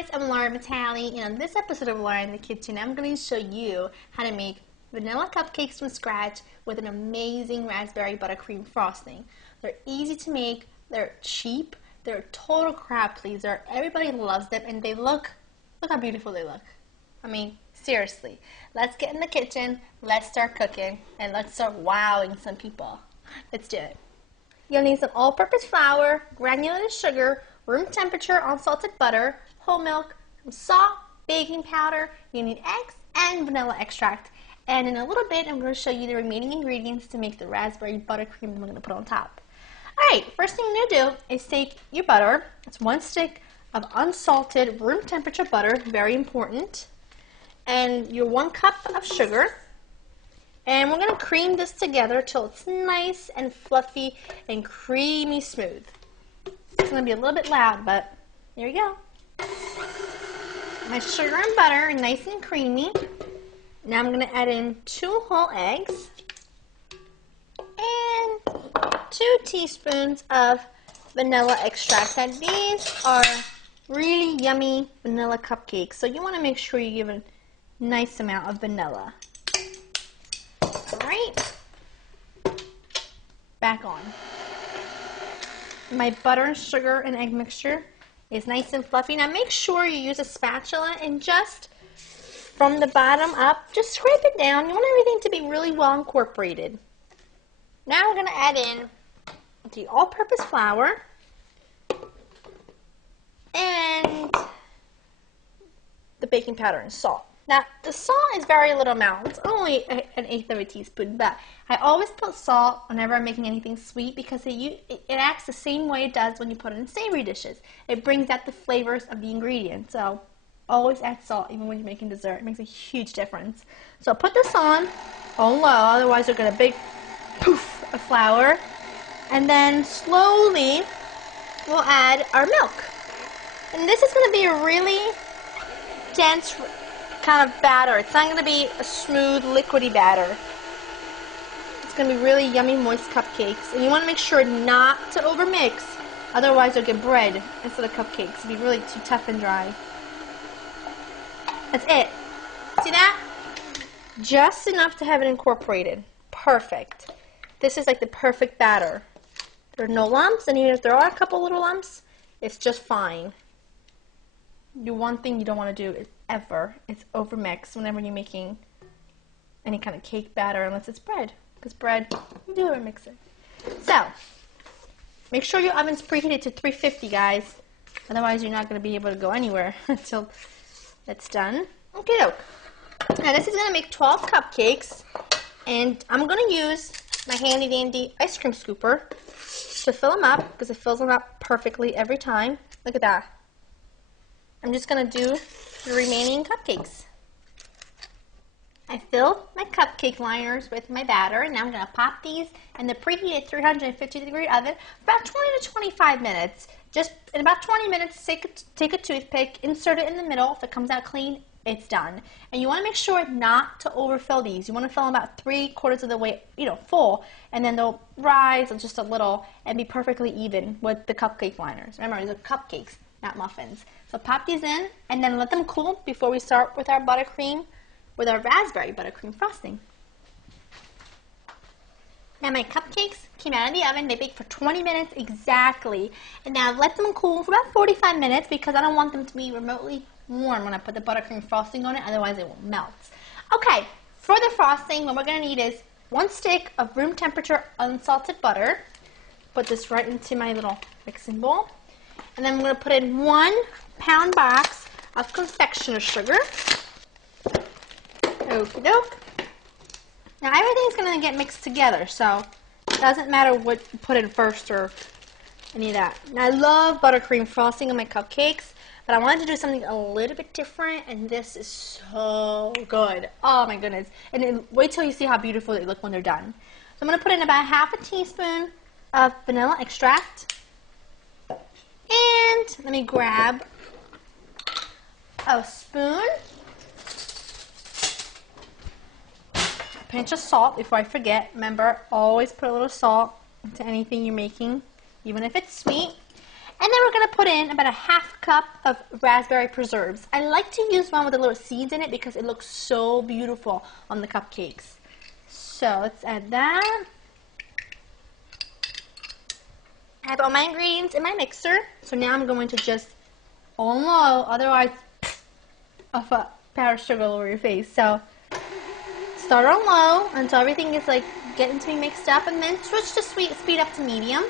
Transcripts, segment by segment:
guys, I'm Laura Vitale, and on this episode of Laura in the Kitchen, I'm going to show you how to make vanilla cupcakes from scratch with an amazing raspberry buttercream frosting. They're easy to make, they're cheap, they're a total crowd pleaser, everybody loves them, and they look how beautiful they look. I mean, seriously. Let's get in the kitchen, let's start cooking, and let's start wowing some people. Let's do it. You'll need some all-purpose flour, granulated sugar, room temperature unsalted butter, whole milk, some salt, baking powder. You need eggs and vanilla extract. And in a little bit, I'm going to show you the remaining ingredients to make the raspberry buttercream that I'm going to put on top. Alright, first thing you're going to do is take your butter. It's 1 stick of unsalted room temperature butter, very important. And your 1 cup of sugar. And we're going to cream this together till it's nice and fluffy and creamy smooth. It's going to be a little bit loud, but here we go. My sugar and butter are nice and creamy. Now I'm going to add in 2 whole eggs and 2 teaspoons of vanilla extract. And these are really yummy vanilla cupcakes, so you want to make sure you give a nice amount of vanilla. Alright, back on. My butter and sugar and egg mixture is nice and fluffy. Now make sure you use a spatula and just from the bottom up, just scrape it down. You want everything to be really well incorporated. Now we're going to add in the all-purpose flour and the baking powder and salt. Now, the salt is very little amount. It's only 1/8 of a teaspoon, but I always put salt whenever I'm making anything sweet because it acts the same way it does when you put it in savory dishes. It brings out the flavors of the ingredients. So, always add salt even when you're making dessert. It makes a huge difference. So, put this on low, otherwise you'll get a big poof of flour. And then slowly, we'll add our milk. And this is going to be a really dense kind of batter. It's not going to be a smooth, liquidy batter. It's going to be really yummy, moist cupcakes. And you want to make sure not to overmix, otherwise you'll get bread instead of cupcakes. It'll be really too tough and dry. That's it. See that? Just enough to have it incorporated. Perfect. This is like the perfect batter. There are no lumps, and even if there are a couple little lumps, it's just fine. The one thing you don't want to do is overmix whenever you're making any kind of cake batter, unless it's bread, because bread, you do overmix it. So, make sure your oven's preheated to 350, guys. Otherwise, you're not going to be able to go anywhere until it's done. Okay, now this is going to make 12 cupcakes, and I'm going to use my handy dandy ice cream scooper to fill them up, because it fills them up perfectly every time. Look at that. I'm just going to do the remaining cupcakes. I filled my cupcake liners with my batter, and now I'm going to pop these in the preheated 350-degree oven for about 20 to 25 minutes. Just in about 20 minutes, take a toothpick, insert it in the middle. If it comes out clean, it's done. And you want to make sure not to overfill these. You want to fill them about 3/4 of the way, full, and then they'll rise just a little and be perfectly even with the cupcake liners. Remember, these are cupcakes, not muffins. So pop these in and then let them cool before we start with our buttercream, with our raspberry buttercream frosting. Now my cupcakes came out of the oven. They baked for 20 minutes exactly. And now let them cool for about 45 minutes because I don't want them to be remotely warm when I put the buttercream frosting on it, otherwise it will melt. Okay, for the frosting, what we're going to need is 1 stick of room temperature unsalted butter. Put this right into my little mixing bowl. And then I'm going to put in 1 pound box of confectioner sugar. Okie doke. Now everything's going to get mixed together, so it doesn't matter what you put in first or any of that. Now I love buttercream frosting on my cupcakes, but I wanted to do something a little bit different, and this is so good. Oh my goodness. And then wait till you see how beautiful they look when they're done. So I'm going to put in about 1/2 teaspoon of vanilla extract. And let me grab a spoon, a pinch of salt before I forget. Remember, always put a little salt into anything you're making, even if it's sweet. And then we're going to put in about a half cup of raspberry preserves. I like to use one with the little seeds in it because it looks so beautiful on the cupcakes. So let's add that. I have all my ingredients in my mixer. So now I'm going to just on low, otherwise off a powdered sugar all over your face. So start on low until everything is like getting to be mixed up, and then switch to speed up to medium.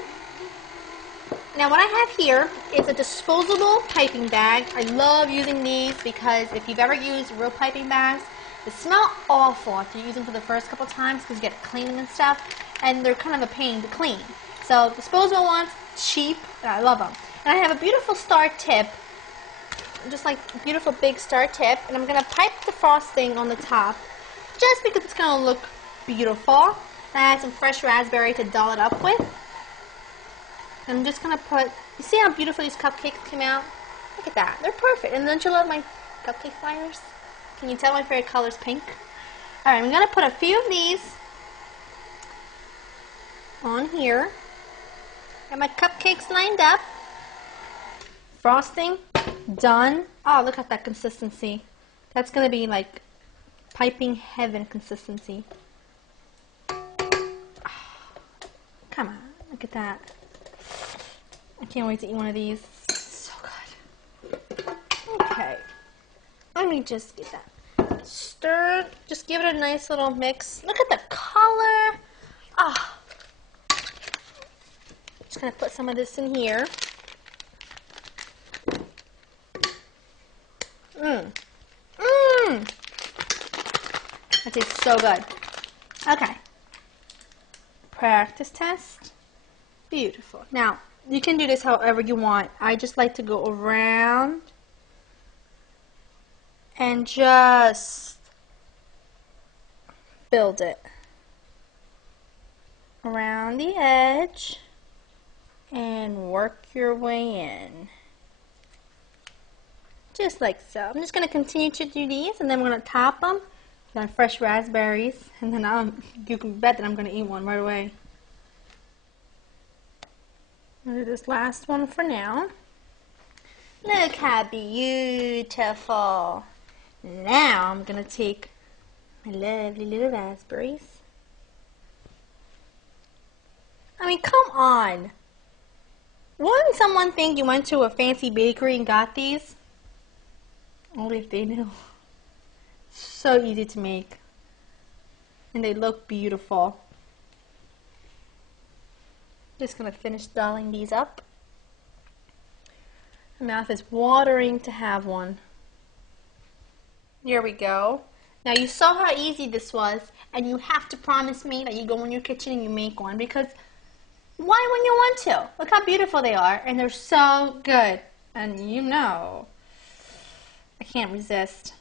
Now what I have here is a disposable piping bag. I love using these because if you've ever used real piping bags, they smell awful after you use them for the first couple times because you get to clean them and stuff, and they're kind of a pain to clean. So disposable ones, cheap, and I love them. And I have a beautiful star tip, just like a beautiful big star tip, and I'm going to pipe the frosting on the top just because it's going to look beautiful. I add some fresh raspberry to dull it up with. I'm just going to put, you see how beautiful these cupcakes came out? Look at that. They're perfect. And don't you love my cupcake flyers? Can you tell my favorite color is pink? Alright, I'm going to put a few of these on here. Got my cupcakes lined up. Frosting done. Oh, look at that consistency. That's going to be like piping heaven consistency. Come on, look at that. I can't wait to eat one of these. So good. Okay. Let me just get that stirred. Just give it a nice little mix. Look at the color. Ah. Just gonna put some of this in here. That tastes so good. Okay. Practice test. Beautiful. Now, you can do this however you want. I just like to go around and just build it around the edge and work your way in. Just like so. I'm just going to continue to do these, and then we're going to top them with our fresh raspberries, and then you can bet that I'm going to eat one right away. I'll do this last one for now. Look how beautiful. Now I'm going to take my lovely little raspberries. I mean, come on. Wouldn't someone think you went to a fancy bakery and got these? Only if they knew. So easy to make. And they look beautiful. Just going to finish dolling these up. My mouth is watering to have one. Here we go. Now you saw how easy this was, and you have to promise me that you go in your kitchen and you make one, because why wouldn't you want to? Look how beautiful they are, and they're so good. And you know, I can't resist.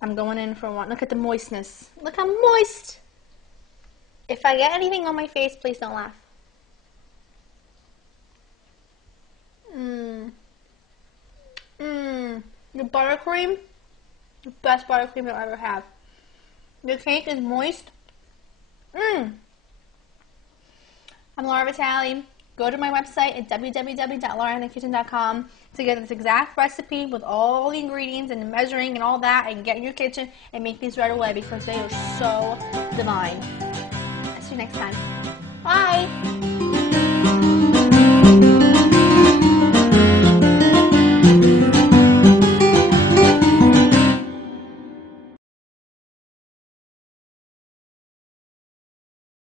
I'm going in for one. Look at the moistness. Look how moist. If I get anything on my face, please don't laugh. The buttercream, the best buttercream you'll ever have. The cake is moist. I'm Laura Vitale. Go to my website at www.laurainthekitchen.com to get this exact recipe with all the ingredients and the measuring and all that, and get in your kitchen and make these right away because they are so divine. See you next time. Bye!